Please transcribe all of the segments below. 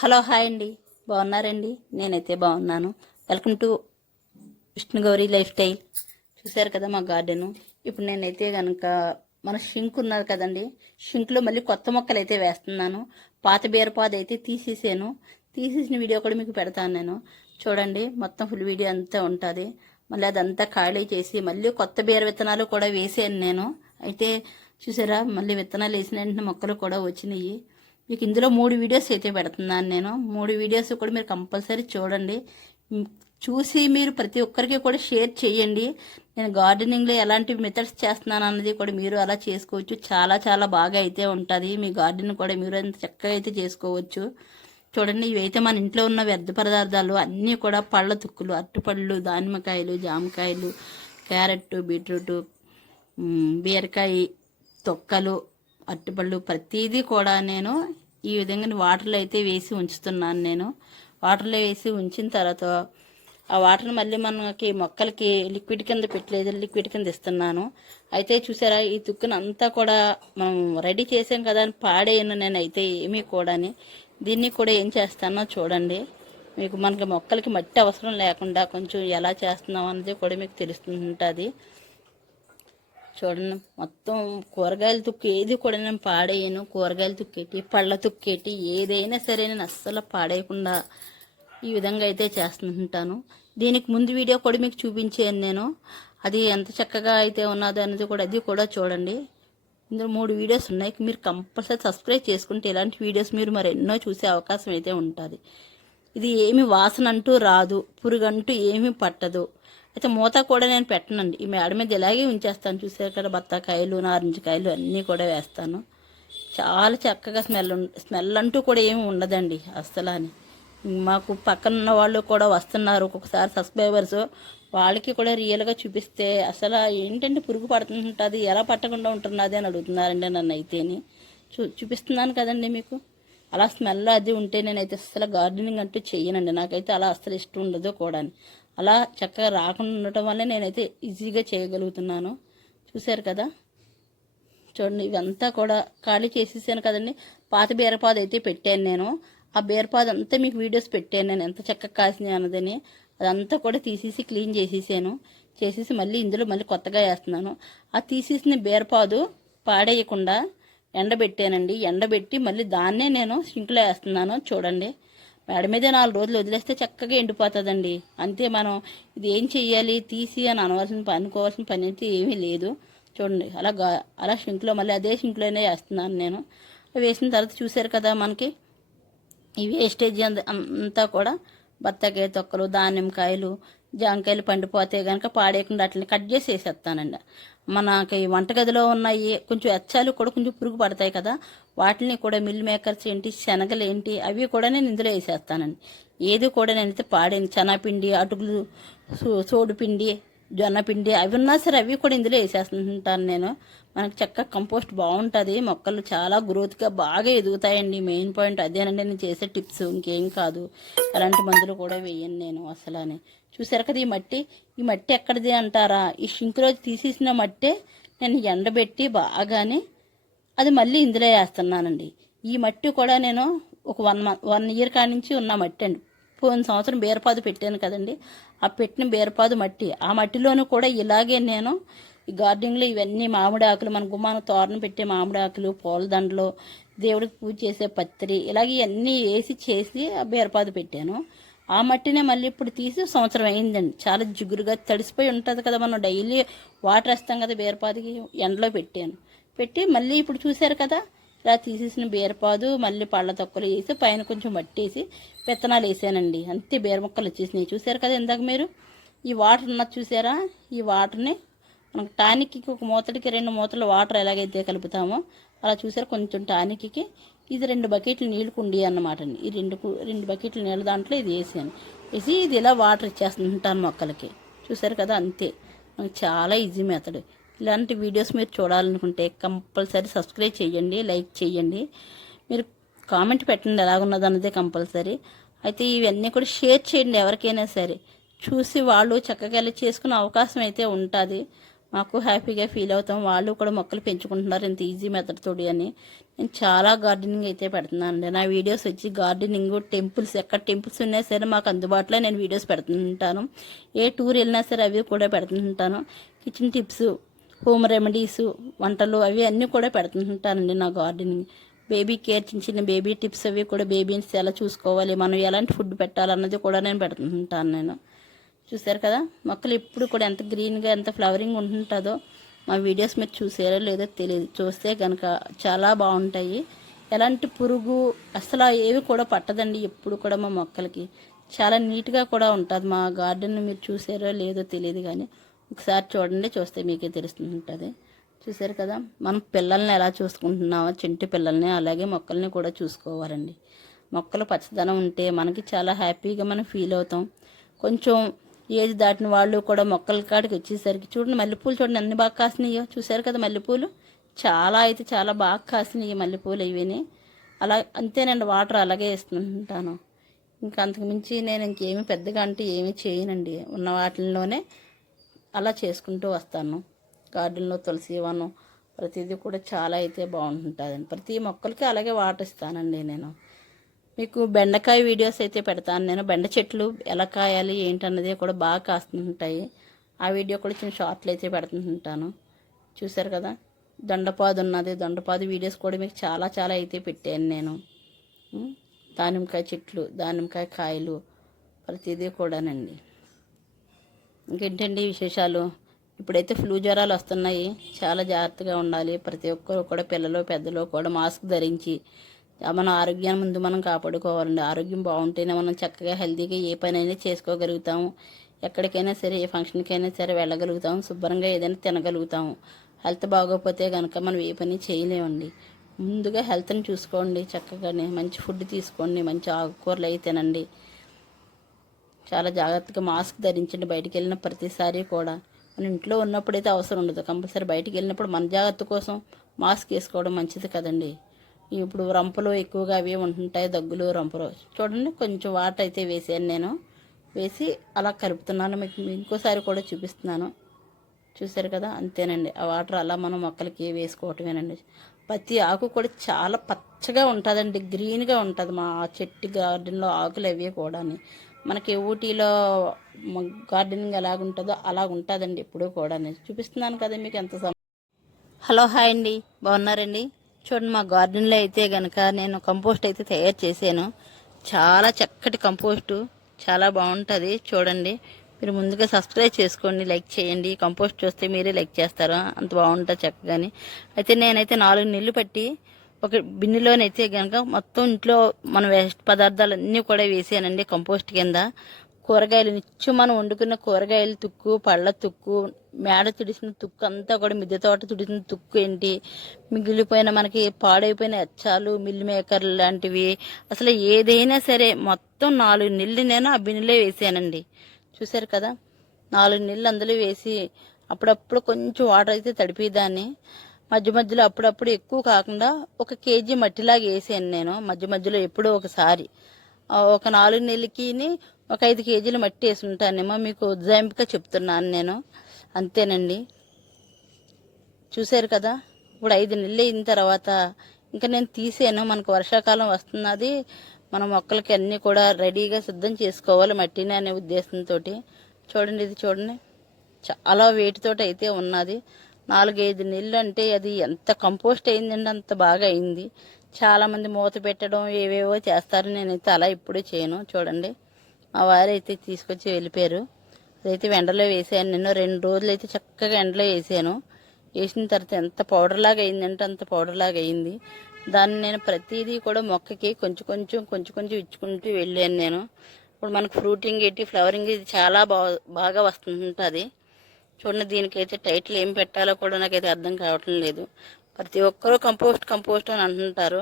Hello hi అండి. బాగున్నారండి? నేనైతే బాగున్నాను. Welcome to Vishnugauri lifestyle. చూసారు కదా మా గార్డెను? ఇప్పుడు నేనైతే కనుక మన షింక్ ఉన్నది కదండి. షింక్లో మళ్ళీ కొత్త మొక్కలు అయితే వేస్తున్నాను. పాత బీరపాద అయితే తీసేసాను. తీసేసిన వీడియో కూడా మీకు పెడతాను నేను. చూడండి మొత్తం ఫుల్ వీడియో అంతా ఉంటుంది. మళ్ళీ అదంతా ఖాళీ చేసి మళ్ళీ కొత్త బీర విత్తనాలు కూడా వేసాను నేను. అయితే చూసారా మళ్ళీ విత్తనాలు వేసిన వెంటనే మొక్కలు కూడా వచ్చినాయి. మీకు ఇందులో మూడు వీడియోస్ అయితే పెడుతున్నాను నేను. మూడు వీడియోస్ కూడా మీరు కంపల్సరీ చూడండి. చూసి మీరు ప్రతి ఒక్కరికి కూడా షేర్ చేయండి. నేను గార్డెనింగ్లో ఎలాంటి మెథడ్స్ చేస్తున్నాను అన్నది కూడా మీరు అలా చేసుకోవచ్చు. చాలా చాలా బాగా అయితే ఉంటుంది. మీ గార్డెన్ కూడా మీరు అంత చక్కగా అయితే చేసుకోవచ్చు. చూడండి ఇవైతే మన ఇంట్లో ఉన్న వ్యర్థ పదార్థాలు అన్నీ కూడా పళ్ళ తుక్కులు అరటిపళ్ళు దానిమ్మకాయలు జామకాయలు క్యారెట్ బీట్రూట్ బీరకాయ తొక్కలు అరటిపళ్ళు ప్రతిదీ కూడా నేను ఈ విధంగా వాటర్లో అయితే వేసి ఉంచుతున్నాను నేను. వాటర్లో వేసి ఉంచిన తర్వాత ఆ వాటర్ని మళ్ళీ మనకి మొక్కలకి లిక్విడ్ కింద పెట్టలేదు లిక్విడ్ కింద ఇస్తున్నాను. అయితే చూసారా ఈ తుక్కును అంతా కూడా మనం రెడీ చేసాం కదా అని పాడేయను నేను అయితే ఏమీ కూడాని. దీన్ని కూడా ఏం చేస్తానో చూడండి. మీకు మనకి మొక్కలకి మట్టి అవసరం లేకుండా కొంచెం ఎలా చేస్తున్నాం అనేది కూడా మీకు తెలుస్తుంటుంది. చూడండి. మొత్తం కూరగాయల తుక్కు ఏది కూడా నేను పాడేయను. కూరగాయల తుక్కేటి పళ్ళ తుక్కేటి ఏదైనా సరే నేను అస్సలు పాడేయకుండా ఈ విధంగా అయితే చేస్తుంటాను. దీనికి ముందు వీడియో కూడా మీకు చూపించాను నేను. అది ఎంత చక్కగా అయితే ఉన్నదో అనేది కూడా అది కూడా చూడండి. ఇందులో మూడు వీడియోస్ ఉన్నాయి. మీరు కంపల్సరీ సబ్స్క్రైబ్ చేసుకుంటే ఇలాంటి వీడియోస్ మీరు మరి ఎన్నో చూసే అవకాశం అయితే ఉంటుంది. ఇది ఏమి వాసన అంటూ రాదు. పురుగంటూ ఏమీ పట్టదు. అయితే మూత కూడా నేను పెట్టనండి. ఈ మేడ మీద ఇలాగే ఉంచేస్తాను. చూసారు కదా బత్తాకాయలు నారింజకాయలు అన్నీ కూడా వేస్తాను. చాలా చక్కగా స్మెల్ స్మెల్ అంటూ కూడా ఏమి ఉండదండి అస్సలు అని మాకు పక్కన ఉన్న వాళ్ళు కూడా వస్తున్నారు. ఒక్కొక్కసారి సబ్స్క్రైబర్స్ వాళ్ళకి కూడా రియల్గా చూపిస్తే అసలు ఏంటంటే పురుగు పడుతుంటుంది ఎలా పట్టకుండా ఉంటున్నది అని అడుగుతున్నారండి నన్ను అయితేని. చూ చూపిస్తున్నాను కదండి మీకు. అలా స్మెల్ అది ఉంటే నేనైతే అసలు గార్డెనింగ్ అంటూ చేయనండి నాకైతే అలా అస్సలు ఇష్టం ఉండదు కూడా అలా చక్కగా రాకుండా ఉండటం వల్లే నేనైతే ఈజీగా చేయగలుగుతున్నాను. చూశారు కదా? చూడండి ఇవంతా కూడా ఖాళీ చేసేసాను కదండి. పాత బీరపాద అయితే పెట్టాను నేను. ఆ బీరపాద అంతా మీకు వీడియోస్ పెట్టాను నేను ఎంత చక్కగా కాసినాయి అన్నదని. అదంతా కూడా తీసేసి క్లీన్ చేసేసాను. చేసేసి మళ్ళీ ఇందులో మళ్ళీ కొత్తగా వేస్తున్నాను. ఆ తీసేసిన బీరపాదు పాడేయకుండా ఎండబెట్టానండి. ఎండబెట్టి మళ్ళీ దాన్నే నేను సింక్లో వేస్తున్నాను. చూడండి. మేడ మీద నాలుగు రోజులు వదిలేస్తే చక్కగా ఎండిపోతుందండి. అంతే మనం ఇది ఏం చెయ్యాలి? తీసి అని అనవలసిన అనుకోవాల్సిన పని అయితే ఏమీ లేదు. చూడండి అలా అలా షింక్లో మళ్ళీ అదే షింక్లోనే వేస్తున్నాను నేను. వేసిన తర్వాత చూశారు కదా మనకి ఈ వేస్టేజ్ అంతా కూడా బత్తాకాయ తొక్కలు దానిమ్మకాయలు జాంకాయలు పండిపోతే కనుక పాడేయకుండా అట్లని కట్ చేసి వేసేస్తానండి. మనకి వంటగదిలో ఉన్నాయి కొంచెం ఎచ్చాలు కూడా కొంచెం పురుగు పడతాయి కదా. వాటిని కూడా మిల్ మేకర్స్ ఏంటి శనగలు ఏంటి అవి కూడా నేను ఇందులో వేసేస్తానండి. ఏది కూడా నేనైతే పాడేను చనాపిండి అటుకులు సో- సోడు పిండి జొన్న పిండి అవి ఉన్నా సరే అవి కూడా ఇందులో వేసేస్తుంటాను నేను. మనకి చక్కగా కంపోస్ట్ బాగుంటుంది. మొక్కలు చాలా గ్రోత్గా బాగా ఎదుగుతాయండి. మెయిన్ పాయింట్ అదేనండి నేను చేసే టిప్స్. ఇంకేం కాదు. ఎలాంటి మందులు కూడా వేయను నేను అసలు అని చూసారు కదా ఈ మట్టి? ఈ మట్టి ఎక్కడిది అంటారా? ఈ షింకులో తీసేసిన మట్టే నేను ఎండబెట్టి బాగానే అది మళ్ళీ ఇందులో వేస్తున్నానండి. ఈ మట్టి కూడా నేను ఒక వన్ మంత్ వన్ ఇయర్ కాడి నుంచి ఉన్న మట్టి అండి. పోయిన సంవత్సరం బీరపాదు పెట్టాను కదండి. ఆ పెట్టిన బీరపాదు మట్టి ఆ మట్టిలోనూ కూడా ఇలాగే నేను ఈ గార్డెన్లో ఇవన్నీ మామిడి ఆకులు మన గుమ్మాన తోరణ పెట్టే మామిడి ఆకులు పూలదండలు దేవుడికి పూజ చేసే పత్రి ఇలాగే ఇవన్నీ వేసి చేసి ఆ బీరపాదు పెట్టాను. ఆ మట్టినే మళ్ళీ ఇప్పుడు తీసి సంవత్సరం అయిందండి. చాలా జిగురుగా తడిసిపోయి ఉంటుంది కదా మనం డైలీ వాటర్ వేస్తాం కదా బీరపాదికి ఎండలో పెట్టాను. పెట్టి మళ్ళీ ఇప్పుడు చూశారు కదా ఇలా తీసేసిన బీరపాదు మళ్ళీ పళ్ళ తొక్కలు వేసి పైన కొంచెం మట్టి వేసి విత్తనాలు వేసానండి. అంతే బీర మొక్కలు వచ్చేసినాయి. చూశారు కదా ఇందాక మీరు? ఈ వాటర్ ఉన్నది చూసారా ఈ వాటర్ని మనకు టానిక్కి ఒక మూతడికి రెండు మూతలు వాటర్ ఎలాగైతే కలుపుతామో అలా చూసారు. కొంచెం టానిక్కి ఇది రెండు బకెట్లు నీళ్ళు కుండి అన్నమాట అండి. ఈ రెండు రెండు బకెట్లు నీళ్ళ దాంట్లో ఇది వేసాను. వేసి ఇది ఇలా వాటర్ ఇచ్చేస్తుంటాను మొక్కలకి. చూసారు కదా అంతే. మనకి చాలా ఈజీ మెథడ్. ఇలాంటి వీడియోస్ మీరు చూడాలనుకుంటే కంపల్సరీ సబ్స్క్రైబ్ చేయండి లైక్ చేయండి. మీరు కామెంట్ పెట్టండి ఎలాగున్నది అన్నదే కంపల్సరీ. అయితే ఇవన్నీ కూడా షేర్ చేయండి ఎవరికైనా సరే. చూసి వాళ్ళు చక్కగా వెళ్ళి చేసుకునే అవకాశం అయితే ఉంటుంది. మాకు హ్యాపీగా ఫీల్ అవుతాం. వాళ్ళు కూడా మొక్కలు పెంచుకుంటున్నారు ఇంత ఈజీ మెథడ్ తోడి అని. నేను చాలా గార్డెనింగ్ అయితే పెడుతున్నానండి. నా వీడియోస్ వచ్చి గార్డెనింగ్ టెంపుల్స్ ఎక్కడ టెంపుల్స్ ఉన్నా సరే మాకు అందుబాటులో నేను వీడియోస్ పెడుతుంటాను. ఏ టూర్ వెళ్ళినా సరే అవి కూడా పెడుతుంటాను. కిచెన్ టిప్స్ హోమ్ రెమెడీస్ వంటలు అవి అన్నీ కూడా పెడుతుంటానండి నా గార్డెనింగ్ బేబీ కేర్ చిన్న చిన్న బేబీ టిప్స్ అవి కూడా బేబీస్ ఎలా చూసుకోవాలి మనం ఎలాంటి ఫుడ్ పెట్టాలన్నది కూడా నేను పెడుతుంటాను నేను. చూసారు కదా? మొక్కలు ఎప్పుడు కూడా ఎంత గ్రీన్గా ఎంత ఫ్లవరింగ్ ఉంటుంటుందో మా వీడియోస్ మీరు చూసారో లేదో తెలియదు చూస్తే కనుక చాలా బాగుంటాయి. ఎలాంటి పురుగు అసలు ఏవి కూడా పట్టదండి ఎప్పుడు కూడా మా మొక్కలకి. చాలా నీట్గా కూడా ఉంటుంది. మా గార్డెన్ మీరు చూసారో లేదో తెలియదు కానీ ఒకసారి చూడండి చూస్తే మీకే తెలుస్తుంటుంది. చూసారు కదా? మనం పిల్లల్ని ఎలా చూసుకుంటున్నామో చింటి పిల్లల్ని అలాగే మొక్కల్ని కూడా చూసుకోవాలండి. మొక్కలు పచ్చదనం ఉంటే మనకి చాలా హ్యాపీగా మనం ఫీల్ అవుతాం. కొంచెం ఏజ్ దాటిన వాళ్ళు కూడా మొక్కల కాడికి వచ్చేసరికి చూడండి మల్లెపూలు చూడండి అన్ని బాగా కాసినాయో. చూసారు కదా మల్లెపూలు? చాలా అయితే చాలా బాగా కాసినాయి మల్లెపూలు ఇవిని. అలా అంతేనండి వాటర్ అలాగే వేస్తుంటాను. ఇంకా అంతకుమించి నేను ఇంకేమి పెద్దగా అంటే ఏమీ చేయనండి. ఉన్న వాటిల్లోనే అలా చేసుకుంటూ వస్తాను. గార్డెన్లో తులసి వనం ప్రతిదీ కూడా చాలా అయితే బాగుంటుందండి ప్రతి మొక్కలకి అలాగే వాటర్ ఇస్తానండి నేను. మీకు బెండకాయ వీడియోస్ అయితే పెడతాను. నేను బెండ చెట్లు ఎలా కాయాలి ఏంటన్నది కూడా బాగా కాస్తుంటాయి. ఆ వీడియో కూడా చిన్న షార్ట్లు అయితే పెడుతుంటాను. చూసారు కదా? దొండపాదు ఉన్నది. దొండపాదు వీడియోస్ కూడా మీకు చాలా చాలా అయితే పెట్టాను నేను. దానిమ్మకాయ చెట్లు దానిమ్మకాయ కాయలు ప్రతిదీ కూడానండి. ఇంకేంటండి విశేషాలు? ఇప్పుడైతే ఫ్లూ జ్వరాలు వస్తున్నాయి. చాలా జాగ్రత్తగా ఉండాలి. ప్రతి ఒక్కరు కూడా పిల్లలు పెద్దలు కూడా మాస్క్ ధరించి మన ఆరోగ్యాన్ని ముందు మనం కాపాడుకోవాలండి. ఆరోగ్యం బాగుంటేనే మనం చక్కగా హెల్తీగా ఏ పనైనా చేసుకోగలుగుతాము. ఎక్కడికైనా సరే ఏ ఫంక్షన్కైనా సరే వెళ్ళగలుగుతాము. శుభ్రంగా ఏదైనా తినగలుగుతాము. హెల్త్ బాగోకపోతే కనుక మనం ఏ పని చేయలేమండి. ముందుగా హెల్త్ని చూసుకోండి చక్కగానే. మంచి ఫుడ్ తీసుకోండి. మంచి ఆకుకూరలు అవి తినండి. చాలా జాగ్రత్తగా మాస్క్ ధరించండి. బయటికి వెళ్ళిన ప్రతిసారి కూడా. మన ఇంట్లో ఉన్నప్పుడైతే అవసరం ఉండదు. కంపల్సరీ బయటికి వెళ్ళినప్పుడు మన జాగ్రత్త కోసం మాస్క్ వేసుకోవడం మంచిది కదండి. ఇప్పుడు రంపలు ఎక్కువగా అవి ఉంటుంటాయి దగ్గులు రంపలు. చూడండి కొంచెం వాటర్ అయితే వేసాను నేను. వేసి అలా కలుపుతున్నాను. మీకు ఇంకోసారి కూడా చూపిస్తున్నాను. చూసారు కదా? అంతేనండి. ఆ వాటర్ అలా మనం మొక్కలకి వేసుకోవటమేనండి. ప్రతి ఆకు కూడా చాలా పచ్చగా ఉంటుందండి. గ్రీన్గా ఉంటుంది మా చెట్టు గార్డెన్లో ఆకులు అవి కూడా మనకి ఊటీలో గార్డెనింగ్ ఎలాగుంటుందో అలా ఉంటుందండి ఎప్పుడూ కూడా చూపిస్తున్నాను కదా మీకు ఎంత సం- హలో హాయ్ అండి. బాగున్నారండి? చూడండి మా గార్డెన్లో అయితే కనుక నేను కంపోస్ట్ అయితే తయారు చేశాను. చాలా చక్కటి కంపోస్టు చాలా బాగుంటుంది చూడండి. మీరు ముందుగా సబ్స్క్రైబ్ చేసుకోండి లైక్ చేయండి. కంపోస్ట్ చూస్తే మీరే లైక్ చేస్తారు అంత బాగుంటుంది చక్కగాని. అయితే నేనైతే నాలుగు నీళ్ళు పట్టి ఒక బిన్నులోనైతే కనుక మొత్తం ఇంట్లో మన వేస్ట్ పదార్థాలన్నీ కూడా వేసానండి కంపోస్ట్ కింద. కూరగాయలు నిత్యం మనం వండుకున్న కూరగాయల తుక్కు పళ్ళ తుక్కు మేడ తుడిసిన తుక్కు అంతా కూడా మిద్దె తోట తుడిసిన తుక్కు ఏంటి? మిగిలిపోయిన మనకి పాడైపోయిన అచ్చాలు మిల్ మేకర్లు లాంటివి. అసలు ఏదైనా సరే మొత్తం నాలుగు నీళ్ళు నేను ఆ బిన్నెలో వేసానండి. చూసారు కదా? నాలుగు నీళ్ళు అందులో వేసి అప్పుడప్పుడు కొంచెం వాటర్ అయితే తడిపేదాన్ని. మధ్య మధ్యలో అప్పుడప్పుడు ఎక్కువ కాకుండా ఒక కేజీ మట్టిలాగా వేసాను నేను. మధ్య మధ్యలో ఎప్పుడో ఒకసారి. ఒక నాలుగు నెలలకి ఒక ఐదు కేజీలు మట్టి వేసి ఉంటానేమో మీకు ఉజ్జాయింపుగా చెప్తున్నాను నేను. అంతేనండి. చూశారు కదా? ఇప్పుడు ఐదు నెలలు అయిన తర్వాత ఇంకా నేను తీసాను. మనకు వర్షాకాలం వస్తున్నది. మన మొక్కలకి అన్నీ కూడా రెడీగా సిద్ధం చేసుకోవాలి మట్టిని అనే ఉద్దేశంతో చూడండి ఇది చూడండి. చాలా వేటితోటి అయితే ఉన్నది. నాలుగైదు నెలలు అంటే అది ఎంత కంపోస్ట్ అయిందండి అంత బాగా అయింది. చాలామంది మూత పెట్టడం ఏవేవో చేస్తారు. నేనైతే అలా ఇప్పుడే చేయను. చూడండి. మా వారు అయితే తీసుకొచ్చి వెళ్ళిపోయారు. అదైతే ఎండలో వేసాను. నేను రెండు రోజులు అయితే చక్కగా ఎండలో వేసాను. వేసిన తర్వాత ఎంత పౌడర్ లాగా అయిందంటే అంత పౌడర్ లాగా అయింది. దాన్ని నేను ప్రతిదీ కూడా మొక్కకి కొంచెం కొంచెం కొంచెం కొంచెం ఇచ్చుకుంటూ వెళ్ళాను నేను. ఇప్పుడు మనకు ఫ్రూటింగ్ ఏంటి ఫ్లవరింగ్ ఇది చాలా బాగా బాగా వస్తుంటుంది చూడండి దీనికైతే టైటిల్ ఏం పెట్టాలో కూడా నాకైతే అర్థం కావటం లేదు. ప్రతి ఒక్కరూ కంపోస్ట్ కంపోస్ట్ అని అంటుంటారు.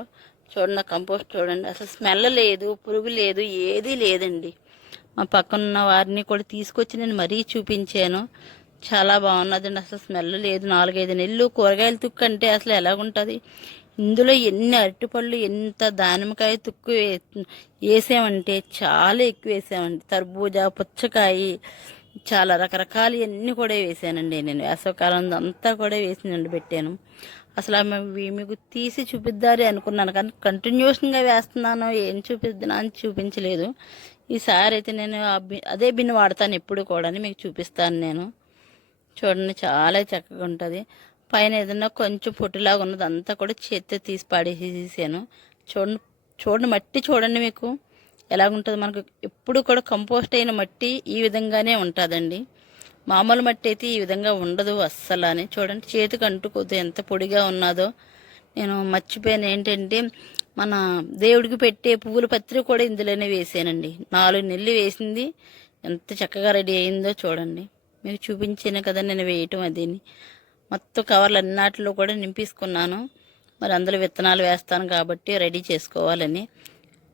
చూడండి కంపోస్ట్ చూడండి. అసలు స్మెల్ లేదు పురుగు లేదు ఏదీ లేదండి. మా పక్కన ఉన్న వారిని కూడా తీసుకొచ్చి నేను మరీ చూపించాను. చాలా బాగున్నదండి అసలు స్మెల్ లేదు. నాలుగైదు నెలలు కూరగాయల తుక్కు అంటే అసలు ఎలాగుంటుంది? ఇందులో ఎన్ని అరటిపళ్ళు ఎంత దానిమ్మకాయ తుక్కు వే- వేసామంటే చాలా ఎక్కువ వేసామండి. తర్బూజా పుచ్చకాయ చాలా రకరకాలు అన్నీ కూడా వేసానండి నేను. వేసవకాలం అంతా కూడా వేసి పెట్టాను. అసలు ఆమె మీకు తీసి చూపిద్దారి అనుకున్నాను కానీ కంటిన్యూషన్గా వేస్తున్నాను ఏం చూపిద్దాను అని చూపించలేదు. ఈసారి అయితే నేను అదే బిన్ వాడతాను ఎప్పుడు కూడా మీకు చూపిస్తాను నేను. చూడండి చాలా చక్కగా ఉంటుంది. పైన ఏదన్నా కొంచెం పొట్టులాగా ఉన్నది అంతా కూడా చేత్తో తీసి పాడేసేసాను చూడండి చూడండి మట్టి చూడండి మీకు. ఎలాగుంటుంది మనకు. ఎప్పుడు కూడా కంపోస్ట్ అయిన మట్టి ఈ విధంగానే ఉంటుందండి. మామూలు మట్టి అయితే ఈ విధంగా ఉండదు అస్సలు అని చూడండి చేతికి అంటుకోదు ఎంత పొడిగా ఉన్నదో. నేను మర్చిపోయాను ఏంటంటే మన దేవుడికి పెట్టే పువ్వుల పత్రి కూడా ఇందులోనే వేసానండి. నాలుగు నెలలు వేసింది. ఎంత చక్కగా రెడీ అయిందో చూడండి. మీకు చూపించాను కదా నేను వేయటం అదేని. మొత్తం కవర్లు అన్నిటిలో కూడా నింపేసుకున్నాను. మరి అందులో విత్తనాలు వేస్తాను కాబట్టి రెడీ చేసుకోవాలని.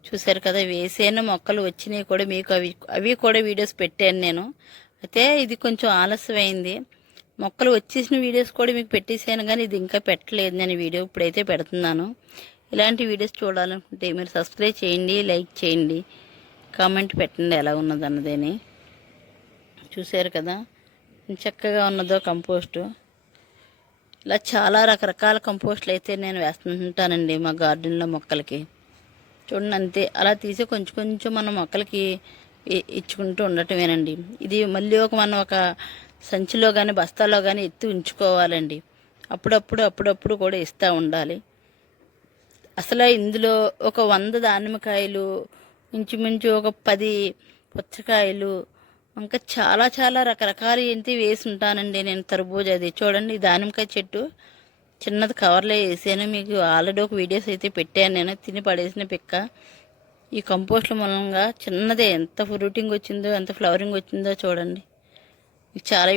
చూశారు కదా వేసాను మొక్కలు వచ్చినాయి కూడా మీకు అవి అవి కూడా వీడియోస్ పెట్టాను నేను. అయితే ఇది కొంచెం ఆలస్యమైంది. మొక్కలు వచ్చేసిన వీడియోస్ కూడా మీకు పెట్టేసాను కానీ ఇది ఇంకా పెట్టలేదు. నేను వీడియో ఇప్పుడైతే పెడుతున్నాను. ఇలాంటి వీడియోస్ చూడాలనుకుంటే మీరు సబ్స్క్రైబ్ చేయండి లైక్ చేయండి కామెంట్ పెట్టండి ఎలా ఉన్నది అన్నదని. చూశారు కదా? చక్కగా ఉన్నదో కంపోస్టు. ఇలా చాలా రకరకాల కంపోస్ట్లు అయితే నేను వేస్తుంటానండి మా గార్డెన్లో మొక్కలకి. చూడండి అంతే. అలా తీసి కొంచెం కొంచెం మన మొక్కలకి ఇచ్చుకుంటూ ఉండటమేనండి. ఇది మళ్ళీ ఒక మనం ఒక సంచిలో కానీ బస్తాలో కానీ ఎత్తి ఉంచుకోవాలండి. అప్పుడప్పుడు అప్పుడప్పుడు కూడా ఇస్తూ ఉండాలి. అసలు ఇందులో ఒక వంద దానిమ్మకాయలు ఇంచుమించు ఒక పది పుచ్చకాయలు ఇంకా చాలా చాలా రకరకాల ఏంటి వేసి ఉంటానండి నేను తరబూజ అది. చూడండి దానిమ్మకాయ చెట్టు చిన్నది కవర్లో వేసాను. మీకు ఆల్రెడీ ఒక వీడియోస్ అయితే పెట్టాను నేను. తిని పడేసిన పిక్క. ఈ కంపోస్ట్ల మూలంగా చిన్నదే ఎంత ఫ్రూటింగ్ వచ్చిందో ఎంత ఫ్లవరింగ్ వచ్చిందో చూడండి. చాలా